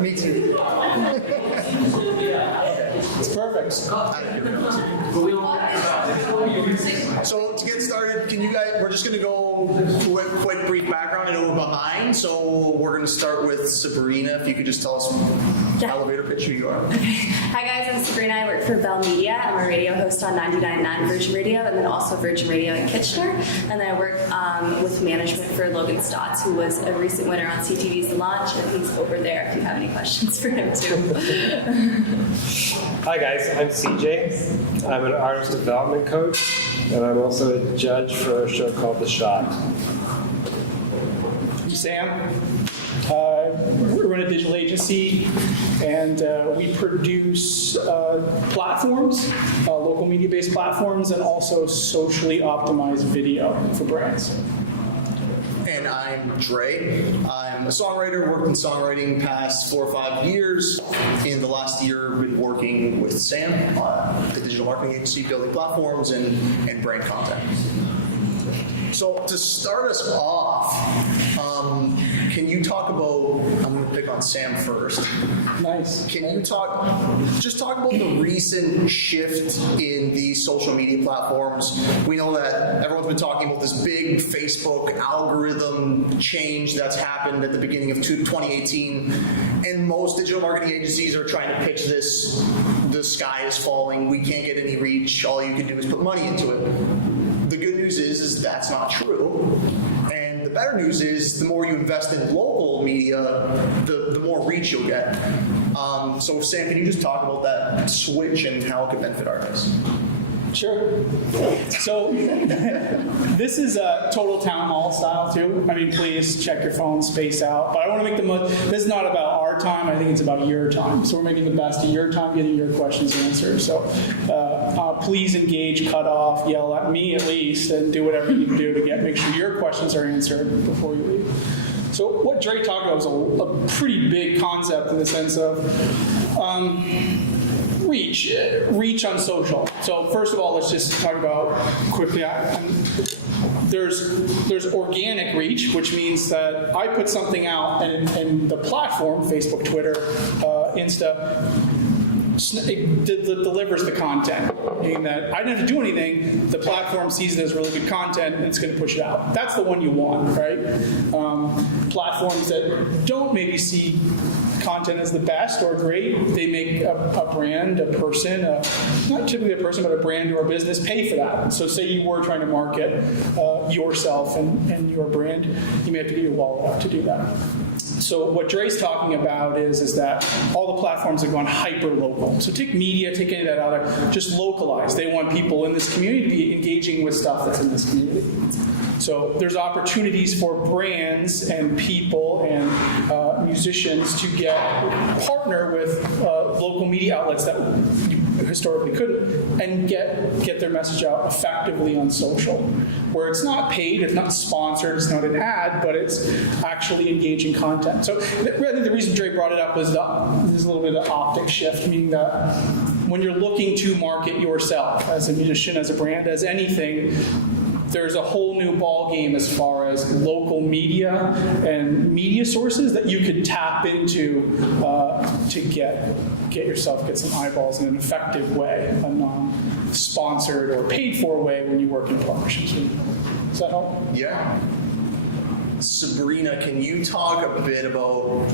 Me too. It's perfect. So to get started, can you guys, we're just going to go quick brief background and who we're behind. So we're going to start with Sabrina. If you could just tell us elevator pitch who you are. Hi guys, I'm Sabrina. I work for Bell Media. I'm a radio host on 99.9 Virgin Radio and then also Virgin Radio in Kitchener. And then I work with management for Logan Stotts, who was a recent winner on CTV's The Launch, and he's over there if you have any questions for him too. Hi guys, I'm CJ. I'm an artist development coach, and I'm also a judge for a show called The Shot. I'm Sam. We run a digital agency, and we produce platforms, local media-based platforms, and also socially optimized video for brands. And I'm Dre. I'm a songwriter, worked in songwriting past 4 or 5 years. In the last year, I've been working with Sam, the digital marketing agency, building platforms and brand content. So to start us off, can you talk about, I'm going to pick on Sam first. Nice. Can you talk about the recent shift in these social media platforms? We know that everyone's been talking about this big Facebook algorithm change that's happened at the beginning of 2018, and most digital marketing agencies are trying to pitch this, the sky is falling, we can't get any reach, all you can do is put money into it. The good news is that's not true. And the better news is the more you invest in local media, the more reach you'll get. So Sam, can you just talk about that switch and how it could benefit artists? Sure. So this is a total town hall style too. I mean, please check your phone, space out. But I want to make the most, this is not about our time, I think it's about your time. So we're making the best of your time, getting your questions answered. So please engage, cut off, yell at me at least, and do whatever you can do to make sure your questions are answered before you leave. So what Dre talked about was a pretty big concept in the sense of reach on social. So first of all, let's just talk about quickly. There's organic reach, which means that I put something out and the platform, Facebook, Twitter, Insta, it delivers the content, meaning that I don't have to do anything. The platform sees it as really good content, and it's going to push it out. That's the one you want, right? Platforms that don't maybe see content as the best or great, they make a brand, a person, not typically a person, but a brand or a business pay for that. So say you were trying to market yourself and your brand, you may have to get your wallet out to do that. So what Dre's talking about is that all the platforms have gone hyper-local. So take media, take any of that out there, just localize. They want people in this community to be engaging with stuff that's in this community. So there's opportunities for brands and people and musicians to partner with local media outlets that you historically couldn't, and get their message out effectively on social, where it's not paid, it's not sponsored, it's not an ad, but it's actually engaging content. So I think the reason Dre brought it up was there's a little bit of optic shift, meaning that when you're looking to market yourself as a musician, as a brand, as anything, there's a whole new ball game as far as local media and media sources that you could tap into to get some eyeballs in an effective way, a non-sponsored or paid-for way when you work in partnerships. Does that help? Yeah. Sabrina, can you talk a bit about,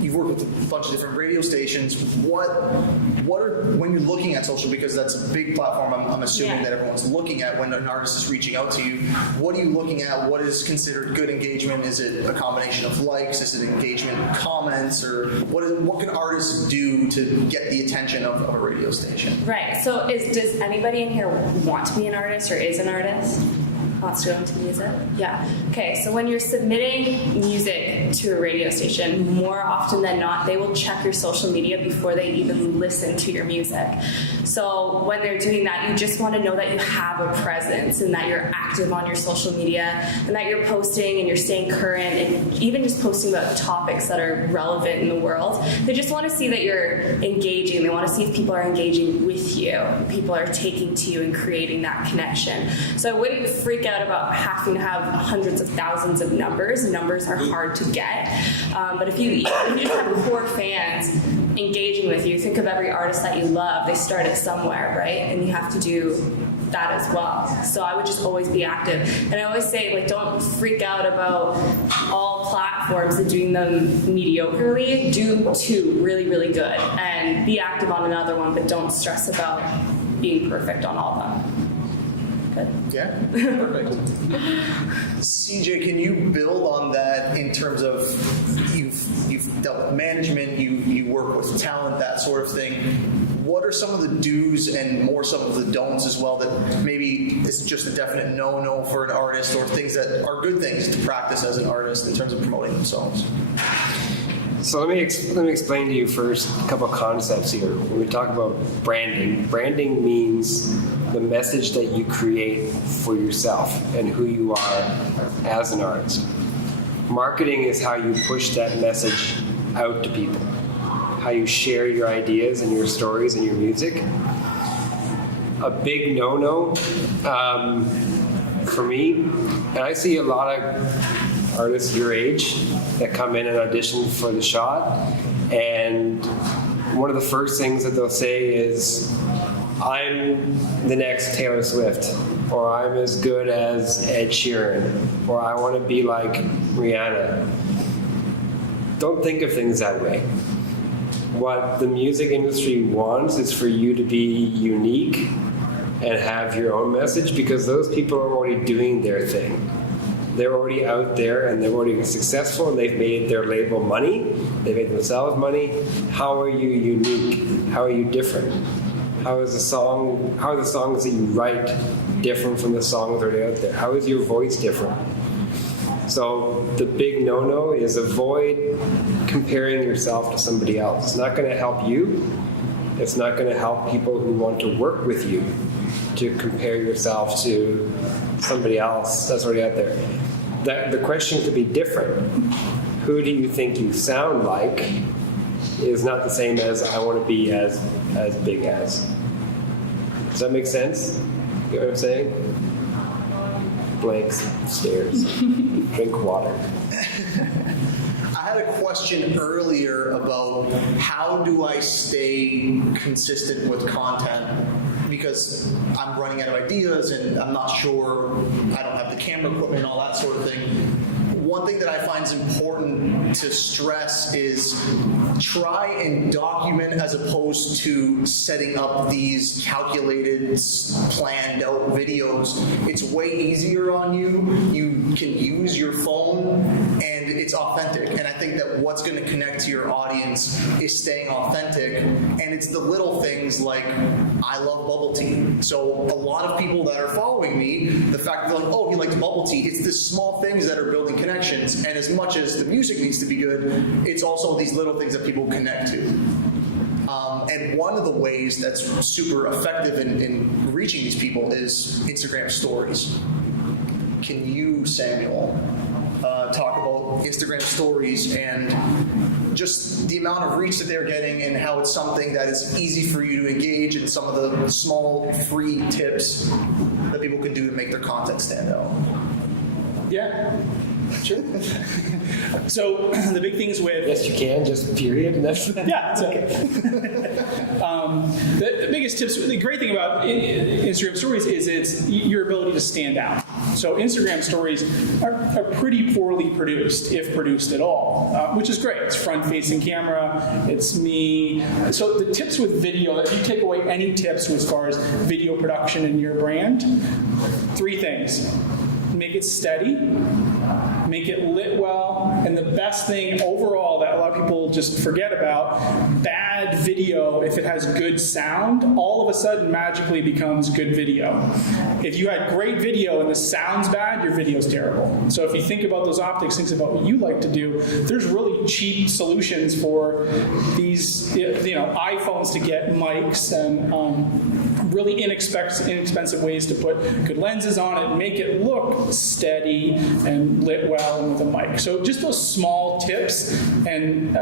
you've worked with a bunch of different radio stations, what are, when you're looking at social, because that's a big platform I'm assuming that everyone's looking at when an artist is reaching out to you, what are you looking at? What is considered good engagement? Is it a combination of likes? Is it engagement in comments? Or what can artists do to get the attention of a radio station? Right, so does anybody in here want to be an artist or is an artist? Wants to go into music? Yeah. Okay, so when you're submitting music to a radio station, more often than not, they will check your social media before they even listen to your music. So when they're doing that, you just want to know that you have a presence and that you're active on your social media and that you're posting and you're staying current and even just posting about topics that are relevant in the world. They just want to see that you're engaging. They want to see if people are engaging with you, people are taking to you and creating that connection. So I wouldn't freak out about having to have hundreds of thousands of numbers. Numbers are hard to get. But if you just have core fans engaging with you, think of every artist that you love. They started somewhere, right? And you have to do that as well. So I would just always be active. And I always say, like, don't freak out about all platforms and doing them mediocrely. Do two really, really good and be active on another one, but don't stress about being perfect on all of them. Good. Yeah, perfect. CJ, can you build on that in terms of you've dealt with management, you work with talent, that sort of thing. What are some of the do's and more some of the don'ts as well that maybe it's just a definite no-no for an artist, or things that are good things to practice as an artist in terms of promoting themselves? So let me explain to you first a couple of concepts here. When we talk about branding means the message that you create for yourself and who you are as an artist. Marketing is how you push that message out to people, how you share your ideas and your stories and your music. A big no-no for me, and I see a lot of artists your age that come in and audition for the shot, and one of the first things that they'll say is, I'm the next Taylor Swift, or I'm as good as Ed Sheeran, or I want to be like Rihanna. Don't think of things that way. What the music industry wants is for you to be unique and have your own message, because those people are already doing their thing. They're already out there and they're already successful and they've made their label money. They've made themselves money. How are you unique? How are you different? How are the songs that you write different from the songs that are out there? How is your voice different? So the big no-no is avoid comparing yourself to somebody else. It's not going to help you. It's not going to help people who want to work with you to compare yourself to somebody else that's already out there. The question could be different. Who do you think you sound like is not the same as I want to be as big as. Does that make sense? You know what I'm saying? Blank stares. Drink water. I had a question earlier about how do I stay consistent with content, because I'm running out of ideas and I'm not sure, I don't have the camera equipment and all that sort of thing. One thing that I find is important to stress is try and document as opposed to setting up these calculated, planned out videos. It's way easier on you. You can use your phone and it's authentic. And I think that what's going to connect to your audience is staying authentic. And it's the little things like, I love bubble tea. So a lot of people that are following me, the fact that they're like, oh, he likes bubble tea, it's the small things that are building connections. And as much as the music needs to be good, it's also these little things that people connect to. And one of the ways that's super effective in reaching these people is Instagram stories. Can you, Samuel, talk about Instagram stories and just the amount of reach that they're getting and how it's something that is easy for you to engage in, some of the small free tips that people can do to make their content stand out? Yeah. Sure. So the big things with Yes, you can. Just period. And that's yeah, it's okay. The biggest tips. The great thing about Instagram Stories is it's your ability to stand out. So Instagram Stories are pretty poorly produced, if produced at all, which is great. It's front-facing camera. It's me. So the tips with video, if you take away any tips as far as video production in your brand, 3 things: make it steady, make it lit well, and the best thing overall that a lot of people just forget about, bad video, if it has good sound, all of a sudden magically becomes good video. If you had great video and the sound's bad, your video's terrible. So if you think about those optics, think about what you like to do, there's really cheap solutions for these iPhones to get mics and really inexpensive ways to put good lenses on it and make it look steady and lit well and with a mic. So just those small tips and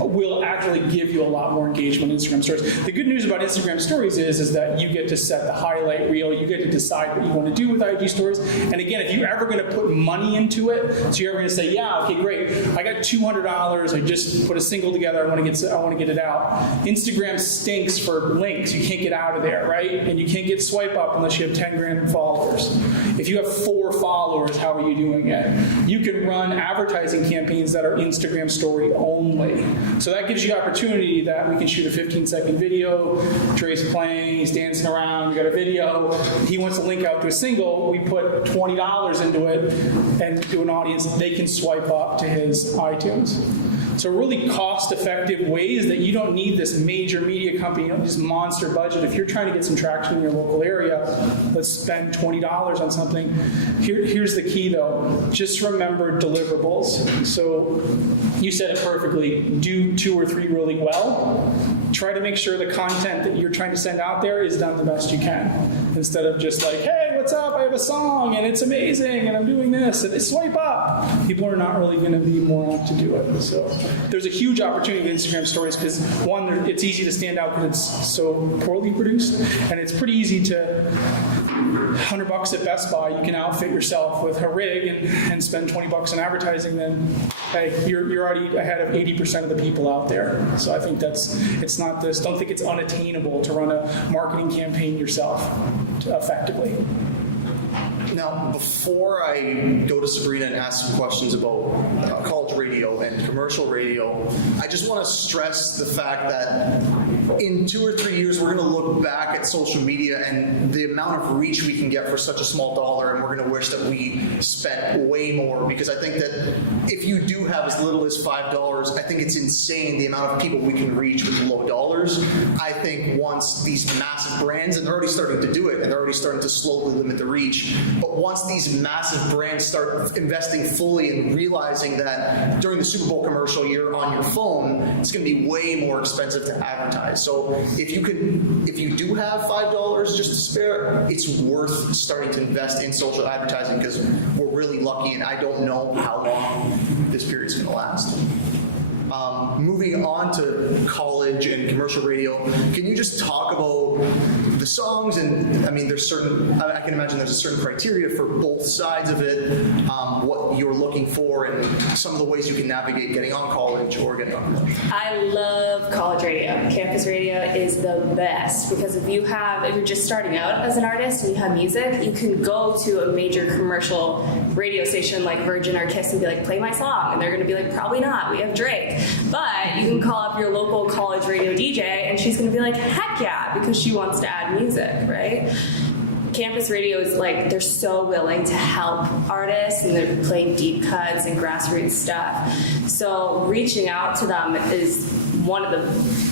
will actually give you a lot lot more engagement on Instagram stories. The good news about Instagram stories is that you get to set the highlight reel, you get to decide what you want to do with IG stories. And again, if you're ever going to put money into it, so you're ever going to say, yeah, okay, great, I got $200, I just put a single together, I want to get it out. Instagram stinks for links. You can't get out of there, right? And you can't get swipe up unless you have 10 grand followers. If you have 4 followers, how are you doing it? You can run advertising campaigns that are Instagram story only. So that gives you opportunity that we can shoot a 15-second video. Dre's playing, he's dancing around, we got a video. He wants to link out to a single. We put $20 into it and do an audience. They can swipe up to his iTunes. So really cost-effective ways that you don't need this major media company, this monster budget. If you're trying to get some traction in your local area, let's spend $20 on something. Here's the key, though. Just remember deliverables. So you said it perfectly. Do 2 or 3 really well. Try to make sure the content that you're trying to send out there is done the best you can. Instead of just like, hey, what's up? I have a song and it's amazing and I'm doing this and they swipe up. People are not really going to be more apt to do it. So there's a huge opportunity with Instagram stories because one, it's easy to stand out because it's so poorly produced, and it's pretty easy to $100 at Best Buy. You can outfit yourself with a rig and spend $20 in advertising. Then hey, you're already ahead of 80% of the people out there. So I think don't think it's unattainable to run a marketing campaign yourself effectively. Now, before I go to Sabrina and ask some questions about college radio and commercial radio, I just want to stress the fact that in 2 or 3 years, we're going to look back at social media and the amount of reach we can get for such a small dollar, and we're going to wish that we spent way more, because I think that if you do have as little as $5, I think it's insane the amount of people we can reach with low dollars. I think once these massive brands, and they're already starting to do it, and they're already starting to slowly limit the reach, but once these massive brands start investing fully and realizing that during the Super Bowl commercial you're on your phone, it's going to be way more expensive to advertise. So if you do have $5 just to spare, it's worth starting to invest in social advertising, because we're really lucky, and I don't know how long this period is going to last. Moving on to college and commercial radio, can you just talk about the songs? And I mean, I can imagine there's a certain criteria for both sides of it, what you're looking for, and some of the ways you can navigate getting on college or getting on commercial. I love college radio. Campus radio is the best, because if you're just starting out as an artist and you have music, you can go to a major commercial radio station like Virgin or Kiss and be like, play my song. And they're going to be like, probably not. We have Drake. But you can call up your local college radio DJ and she's going to be like, heck yeah, because she wants to add music, right? Campus radio is like, they're so willing to help artists, and they're playing deep cuts and grassroots stuff. So reaching out to them is one of the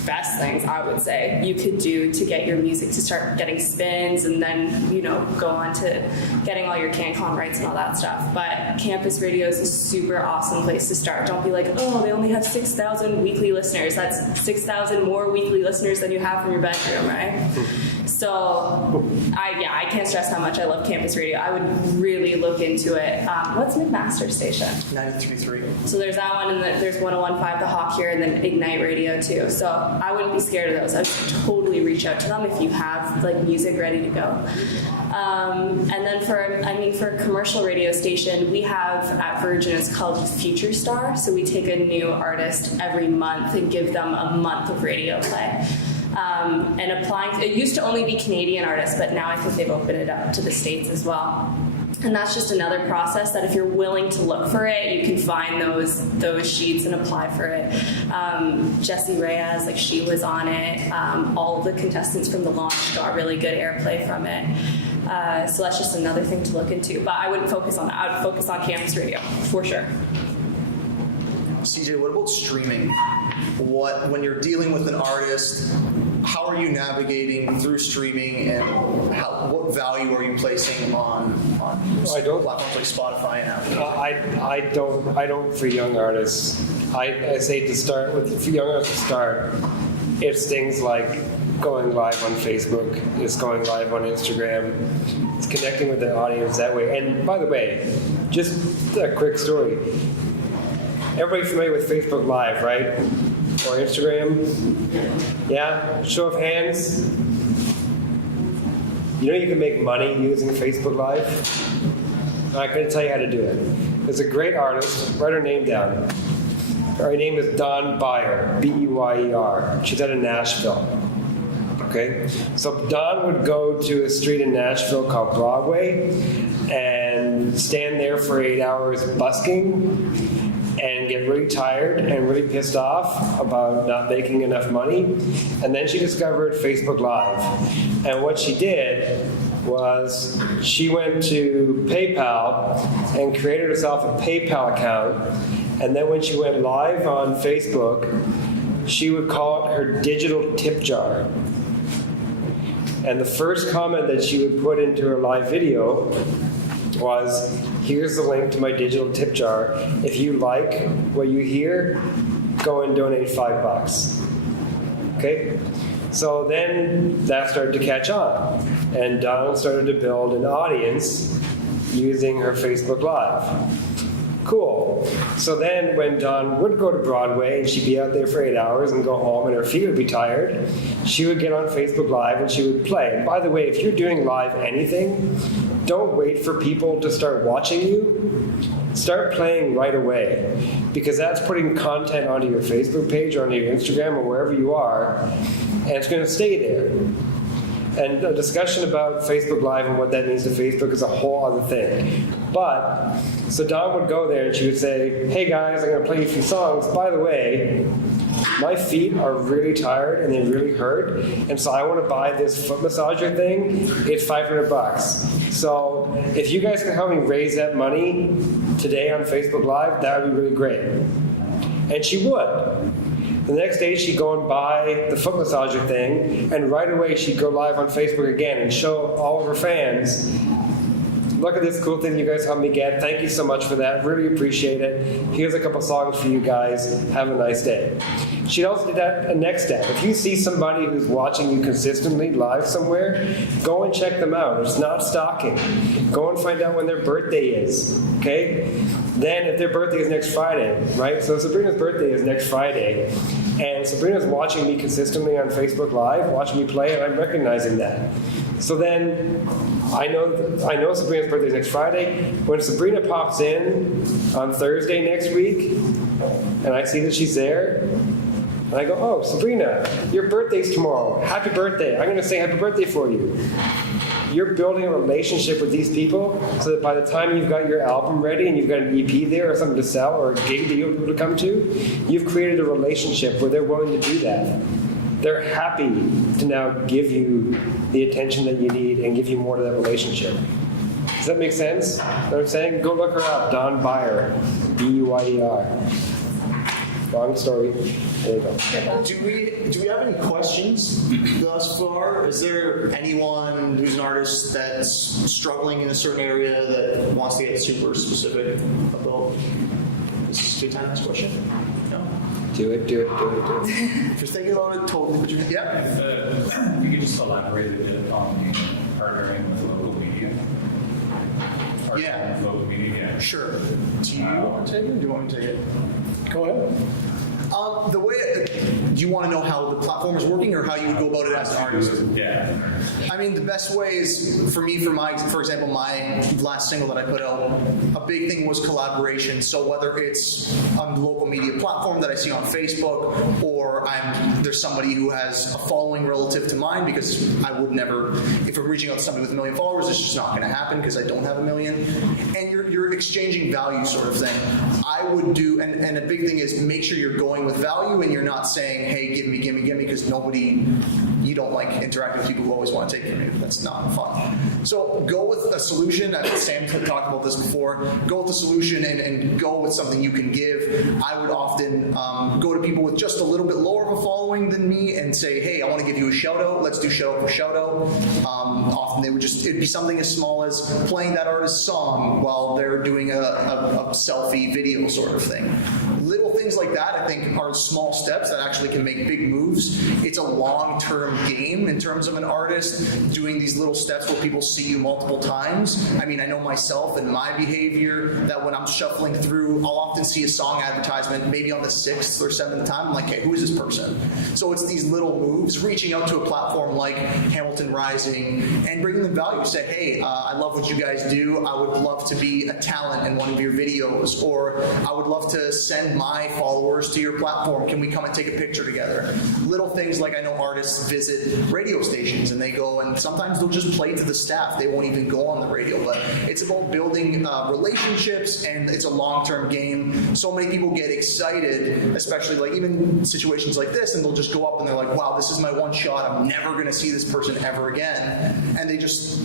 best things I would say you could do to get your music to start getting spins, and then, go on to getting all your CanCon rights and all that stuff. But campus radio is a super awesome place to start. Don't be like, oh, they only have 6,000 weekly listeners. That's 6,000 more weekly listeners than you have from your bedroom, right? So, I can't stress how much I love campus radio. I would really look into it. What's McMaster station? 93.3. So there's that one, and there's 101.5 The Hawk here, and then Ignite Radio too. So I wouldn't be scared of those. I would totally reach out to them if you have like music ready to go. And then for a commercial radio station, we have at Virgin, it's called Future Star. So we take a new artist every month and give them a month of radio play. And applying, it used to only be Canadian artists, but now I think they've opened it up to the States as well. And that's just another process that if you're willing to look for it, you can find those sheets and apply for it. Jessie Reyes, she was on it. All of the contestants from the launch got really good airplay from it. So that's just another thing to look into. But I wouldn't focus on that. I would focus on campus radio, for sure. CJ, what about streaming? When you're dealing with an artist, how are you navigating through streaming, and what value are you placing on platforms like Spotify and Apple? I don't for young artists. I say to start with, for young artists to start, it's things like going live on Facebook, it's going live on Instagram, it's connecting with their audience that way. And by the way, just a quick story. Everybody familiar with Facebook Live, right? or Instagram? Yeah? Show of hands. You know you can make money using Facebook Live? I'm going to tell you how to do it. There's a great artist. Write her name down. Her name is Dawn Byer, B-E-Y-E-R. She's out of Nashville. Okay? So Dawn would go to a street in Nashville called Broadway and stand there for 8 hours busking and get really tired and really pissed off about not making enough money. And then she discovered Facebook Live. And what she did was she went to PayPal and created herself a PayPal account. And then when she went live on Facebook, she would call it her digital tip jar. And the first comment that she would put into her live video was, here's the link to my digital tip jar. If you like what you hear, go and donate $5. Okay? So then that started to catch on. And Dawn started to build an audience using her Facebook Live. Cool. So then when Dawn would go to Broadway and she'd be out there for 8 hours and go home and her feet would be tired, she would get on Facebook Live and she would play. And by the way, if you're doing live anything, don't wait for people to start watching you. Start playing right away, because that's putting content onto your Facebook page or onto your Instagram or wherever you are, and it's going to stay there. And a discussion about Facebook Live and what that means to Facebook is a whole other thing. But, so Dawn would go there and she would say, hey guys, I'm going to play you a few songs. By the way, my feet are really tired and they really hurt, and so I want to buy this foot massager thing. It's $500. So if you guys can help me raise that money today on Facebook Live, that would be really great. And she would. The next day she'd go and buy the foot massager thing, and right away she'd go live on Facebook again and show all of her fans, look at this cool thing you guys helped me get. Thank you so much for that. Really appreciate it. Here's a couple songs for you guys. Have a nice day. She'd also do that next step. If you see somebody who's watching you consistently live somewhere, go and check them out. It's not stalking. Go and find out when their birthday is, okay? Then if their birthday is next Friday, right? So Sabrina's birthday is next Friday, and Sabrina's watching me consistently on Facebook Live, watching me play, and I'm recognizing that. So then I know Sabrina's birthday is next Friday. When Sabrina pops in on Thursday next week, and I see that she's there, and I go, oh, Sabrina, your birthday's tomorrow. Happy birthday. I'm going to sing happy birthday for you. You're building a relationship with these people so that by the time you've got your album ready and you've got an EP there or something to sell or a gig that you'll be able to come to, you've created a relationship where they're willing to do that. They're happy to now give you the attention that you need and give you more to that relationship. Does that make sense? You know what I'm saying? Go look her up, Dawn Byer, B-U-Y-E-R. Long story. There you go. Do we have any questions thus far? Is there anyone who's an artist that's struggling in a certain area that wants to get super specific about? This is a good time to ask a question. No? Do it. If you're thinking about it, totally. But yeah. If you could just elaborate a bit on partnering with local media. Yeah. With local media. Sure. Do you want to take it or do you want me to take it? Go ahead. The way, do you want to know how the platform is working or how you would go about it as an artist? Yeah. I mean, the best way is, for me, for example, my last single that I put out, a big thing was collaboration. So whether it's on the local media platform that I see on Facebook, or there's somebody who has a following relative to mine, because I would never, if I'm reaching out to somebody with 1 million followers, it's just not going to happen because I don't have 1 million. And you're exchanging value sort of thing. I would do, and a big thing is make sure you're going with value and you're not saying, hey, give me, because you don't like interacting with people who always want to take from you. That's not fun. So go with a solution. Sam talked about this before. Go with a solution and go with something you can give. I would often go to people with just a little bit lower of a following than me and say, hey, I want to give you a shout out. Let's do shout out for shout out. Often it'd be something as small as playing that artist's song while they're doing a selfie video sort of thing. Little things things like that, I think, are small steps that actually can make big moves. It's a long-term game in terms of an artist doing these little steps where people see you multiple times. I mean, I know myself and my behavior that when I'm shuffling through, I'll often see a song advertisement maybe on the 6th or 7th time. I'm like, hey, who is this person? So it's these little moves, reaching out to a platform like Hamilton Rising and bringing them value. Say, hey, I love what you guys do. I would love to be a talent in one of your videos, or I would love to send my followers to your platform. Can we come and take a picture together? Little things like I know artists visit radio stations and they go and sometimes they'll just play to the staff. They won't even go on the radio, but it's about building relationships, and it's a long-term game. So many people get excited, especially like even situations like this, and they'll just go up and they're like, wow, this is my one shot. I'm never going to see this person ever again. And they just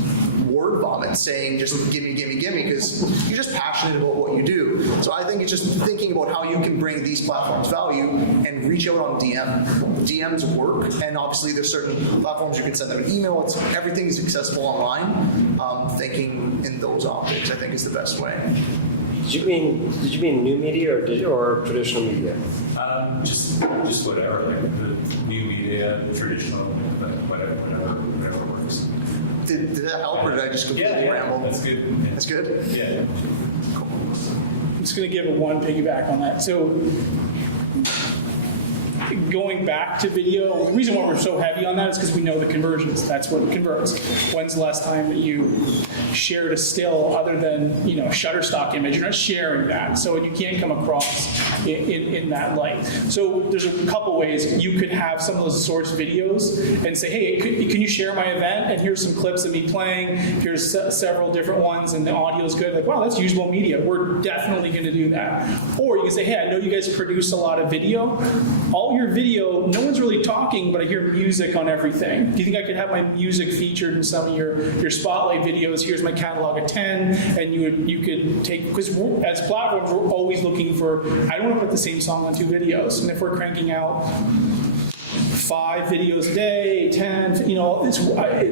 word vomit saying just gimme, gimme, gimme, because you're just passionate about what you do. So I think it's just thinking about how you can bring these platforms value and reach out on DM. DMs work, and obviously there's certain platforms you can send out an email. Everything is accessible online. Thinking in those optics, I think, is the best way. Did you mean new media or traditional media? Just whatever, like the new media, traditional, whatever works. Did that help, or did I just completely ramble? That's good. That's good? Yeah. I'm just going to give one piggyback on that. So going back to video, the reason why we're so heavy on that is because we know the conversions. That's what converts. When's the last time that you shared a still other than, a Shutterstock image? You're not sharing that, so you can't come across in that light. So there's a couple ways. You could have some of those source videos and say, hey, can you share my event? And here's some clips of me playing. Here's several different ones, and the audio is good. Like, wow, that's usable media. We're definitely going to do that. Or you can say, hey, I know you guys produce a lot of video. All your video, no one's really talking, but I hear music on everything. Do you think I could have my music featured in some of your spotlight videos? Here's my catalog of 10, and you could take, because as platforms, we're always looking for, I don't want to put the same song on 2 videos. And if we're cranking out 5 videos a day, 10,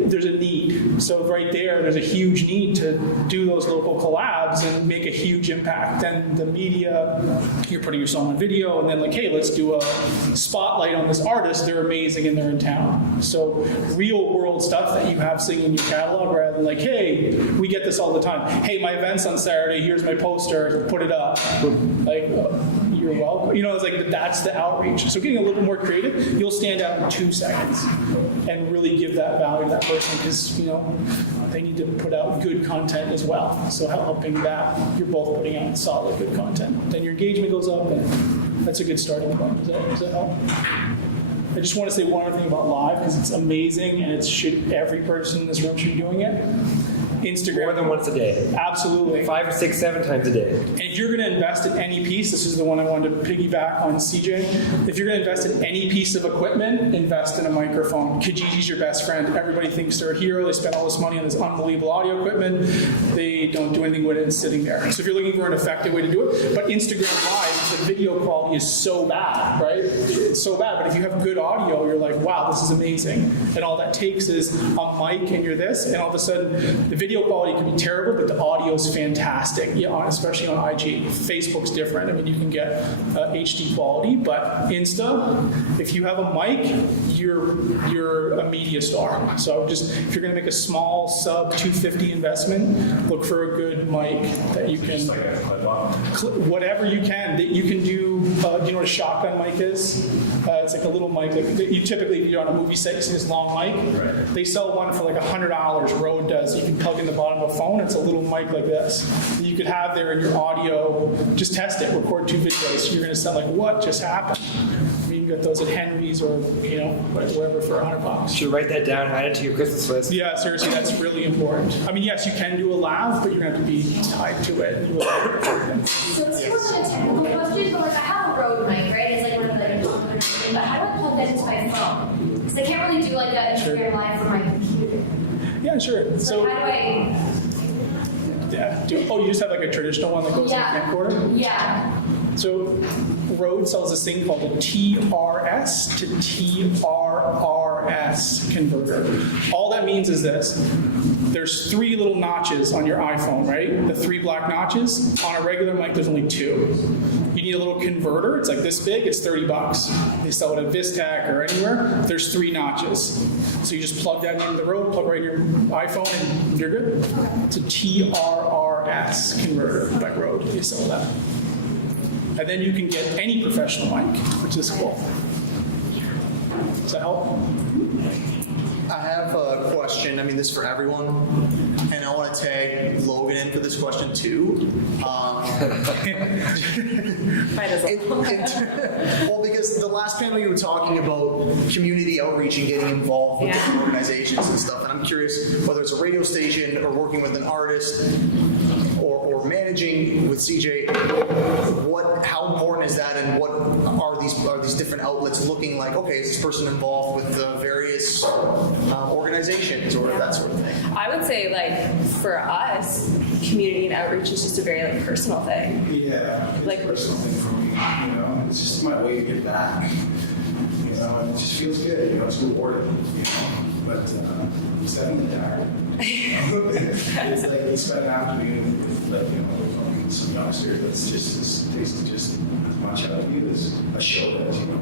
there's a need. So right there's a huge need to do those local collabs and make a huge impact. Then the media, you're putting your song on video, and then like, hey, let's do a spotlight on this artist. They're amazing and they're in town. So real world stuff that you have sitting in your catalog, rather than like, hey, we get this all the time. Hey, my event's on Saturday. Here's my poster. Put it up. Like, you're welcome. It's like that's the outreach. So getting a little bit more creative, you'll stand out in 2 seconds and really give that value to that person, because they need to put out good content as well. So helping that, you're both putting out solid good content. Then your engagement goes up, and that's a good starting point. Does that help? I just want to say one other thing about live, because it's amazing, and every person in this room should be doing it. Instagram. More than once a day. Absolutely. 5 or 6, 7 times a day. And if you're going to invest in any piece, this is the one I wanted to piggyback on CJ. If you're going to invest in any piece of equipment, invest in a microphone. Kijiji's your best friend. Everybody thinks they're a hero. They spend all this money on this unbelievable audio equipment. They don't do anything with it. It's sitting there. So if you're looking for an effective way to do it, but Instagram Live, the video quality is so bad, right? It's so bad. But if you have good audio, you're like, wow, this is amazing. And all that takes is a mic and you're this, and all of a sudden the video quality can be terrible, but the audio is fantastic, especially on IG. Facebook's different. I mean, you can get HD quality, but Insta, if you have a mic, you're a media star. So if you're going to make a small sub $250 investment, look for a good mic that you can, whatever you can. That you can do. Do you know what a shotgun mic is? It's like a little mic. You typically, if you're on a movie set, you see this long mic. Right. They sell one for like $100. Rode does. You can plug in the bottom of a phone. It's a little mic like this. You could have there in your audio. Just test it. Record 2 videos. You're going to sound like, what just happened? You can get those at Henry's or wherever for $100. Should you write that down? Add it to your Christmas list. Yeah, seriously, that's really important. I mean, yes, you can do a lav, but you're going to have to be tied to it. So it's more than a technical question, but I have a Rode mic, right? It's like one of the popular things. But how do I plug that into my phone? Because I can't really do like an Instagram Live from my computer. Yeah, sure. So how do I? Yeah. You just have like a traditional one that goes in the camcorder? Yeah. So Rode sells this thing called a TRS to TRRS converter. All that means is this. there's 3 little notches on your iPhone, right? The 3 black notches. On a regular mic, there's only 2. You need a little converter. It's like this big. It's $30. They sell it at Vistec or anywhere. There's 3 notches. So you just plug that into the Rode, plug right in your iPhone, and you're good. It's a TRRS converter by Rode. They sell that. And then you can get any professional mic, which is cool. Does that help? I have a question. I mean, this is for everyone, and I want to tag Logan in for this question too. Might as well. Well, because the last panel you were talking about community outreach and getting involved with different organizations and stuff, and I'm curious whether it's a radio station or working with an artist or managing with CJ, how important is that, and what are these different outlets looking like? Okay, is this person involved with the various organizations or that sort of thing? I would say, like, for us, community and outreach is just a very, like, personal thing. Yeah, it's Like- a personal thing for me, you know, it's just my way to give back, you know, and it just feels good, you know, it's rewarding, you know, but it's definitely tired. It's like you spend an afternoon with, like, you know, some youngster that's just takes just as much out of you as a show does, you know.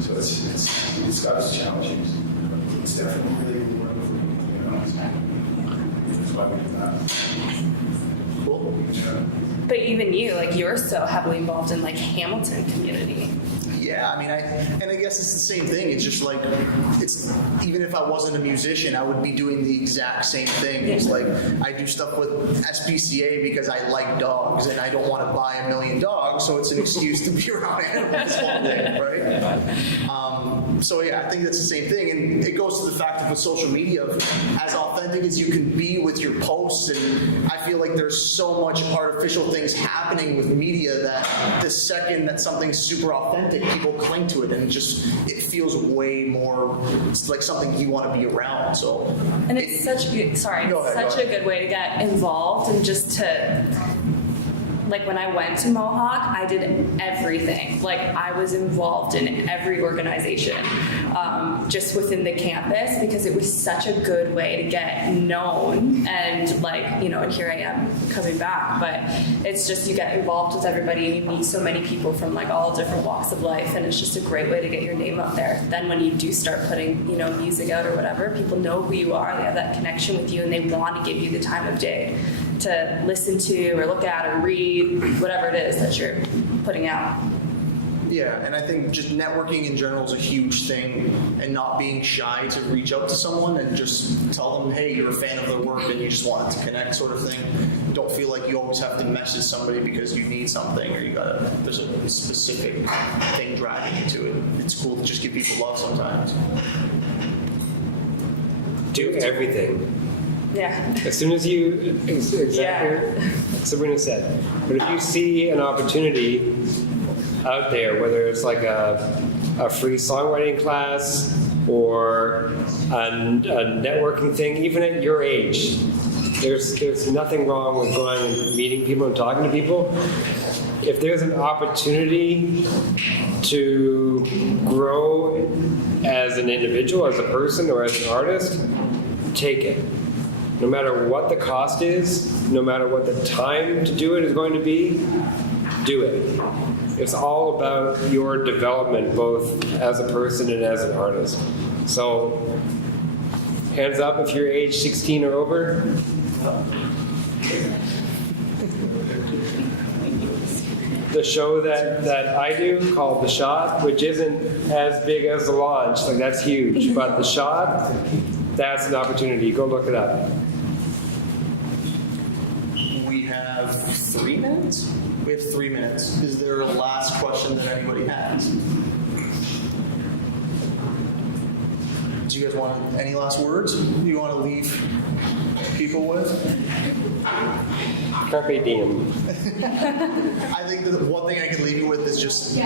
So it's got its challenges, but it's definitely really rewarding for me, you know. That's why we do that. Cool. Yeah. But even you, like, you're so heavily involved in, like, Hamilton community. Yeah, I mean, I guess it's the same thing. It's just like, it's even if I wasn't a musician, I would be doing the exact same thing. It's like I do stuff with SPCA because I like dogs and I don't want to buy a million dogs, so it's an excuse to be around animals all day, right? So yeah, I think that's the same thing, and it goes to the fact that with social media, as authentic as you can be with your posts, and I feel like there's so much artificial things happening with media that the second that something's super authentic, people cling to it, and it feels way more, it's like something you want to be around. So, And it's such a good way to get involved and just to, like, when I went to Mohawk, I did everything. Like, I was involved in every organization just within the campus because it was such a good way to get known. And, like, you know, and here I am coming back. But it's just, you get involved with everybody and you meet so many people from, like, all different walks of life. And it's just a great way to get your name out there. Then when you do start putting, you know, music out or whatever, people know who you are. They have that connection with you and they want to give you the time of day to listen to or look at or read, whatever it is that you're putting out. yeah, and I think just networking in general is a huge thing, and not being shy to reach out to someone and just tell them, hey, you're a fan of their work and you just wanted to connect, sort of thing. Don't feel like you always have to message somebody because you need something or there's a specific thing driving you to it. It's cool to just give people love sometimes. Do everything. Yeah. As soon as you, exactly like Sabrina said, but if you see an opportunity out there, whether it's like a free songwriting class or a networking thing, even at your age, there's nothing wrong with going and meeting people and talking to people. If there's an opportunity to grow as an individual, as a person, or as an artist, take it. No matter what the cost is, no matter what the time to do it is going to be, do it. It's all about your development, both as a person and as an artist. So, hands up if you're age 16 or over. The show that I do called The Shot, which isn't as big as The Launch, like that's huge, but The Shot, that's an opportunity. Go look it up. We have 3 minutes? We have 3 minutes. Is there a last question that anybody has? Do you guys want any last words you want to leave people with? Carpe diem. I think that the one thing I can leave you with is just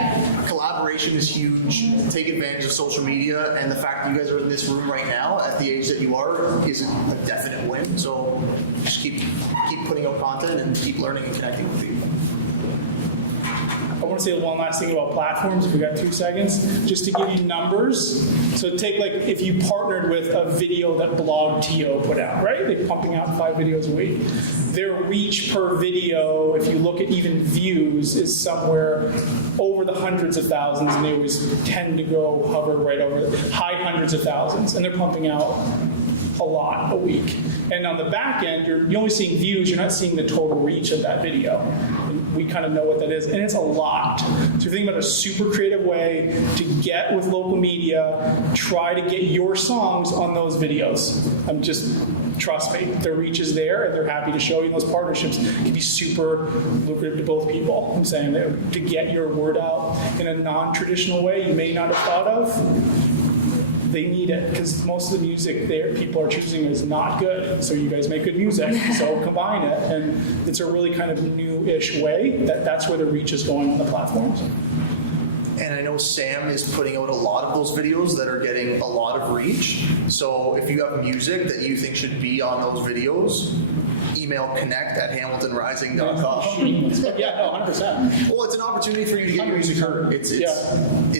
collaboration is huge. Take advantage of social media, and the fact that you guys are in this room right now at the age that you are is a definite win. So just keep putting out content and keep learning and connecting with people. I want to say one last thing about platforms, if we got 2 seconds, just to give you numbers. So take like if you partnered with a video that BlogTO put out, right? They're pumping out 5 videos a week. Their reach per video, if you look at even views, is somewhere over the hundreds of thousands, and they always tend to go hover right over the high hundreds of thousands, and they're pumping out a lot a week. And on the back end, you're only seeing views, you're not seeing the total reach of that video. And we kind of know what that is, and it's a lot. So if you think about a super creative way to get with local media, try to get your songs on those videos. Trust me, the reach is there, and they're happy to show you. Those partnerships can be super lucrative to both people. I'm saying that to get your word out in a non-traditional way you may not have thought of, they need it, because most of the music there people are choosing is not good. So you guys make good music, so combine it, and it's a really kind of new-ish way that's where the reach is going on the platforms. And I know Sam is putting out a lot of those videos that are getting a lot of reach. So if you have music that you think should be on those videos, email connect@hamiltonrising.com. Yeah, no, 100%. Well, it's an opportunity for you to get your music heard. It's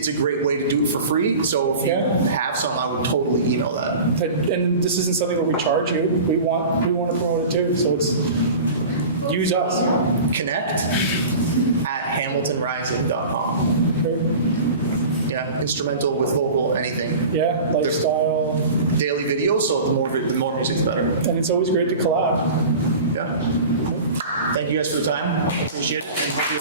a great way to do it for free. So if you have some, I would totally email that. And this isn't something that we charge you. We want to promote it too. So it's use us. Connect@hamiltonrising.com. Yeah, instrumental with vocal, anything. Yeah, lifestyle. Daily videos, so the more music's better. And it's always great to collab. Yeah. Thank you guys for the time. Appreciate it. And hope you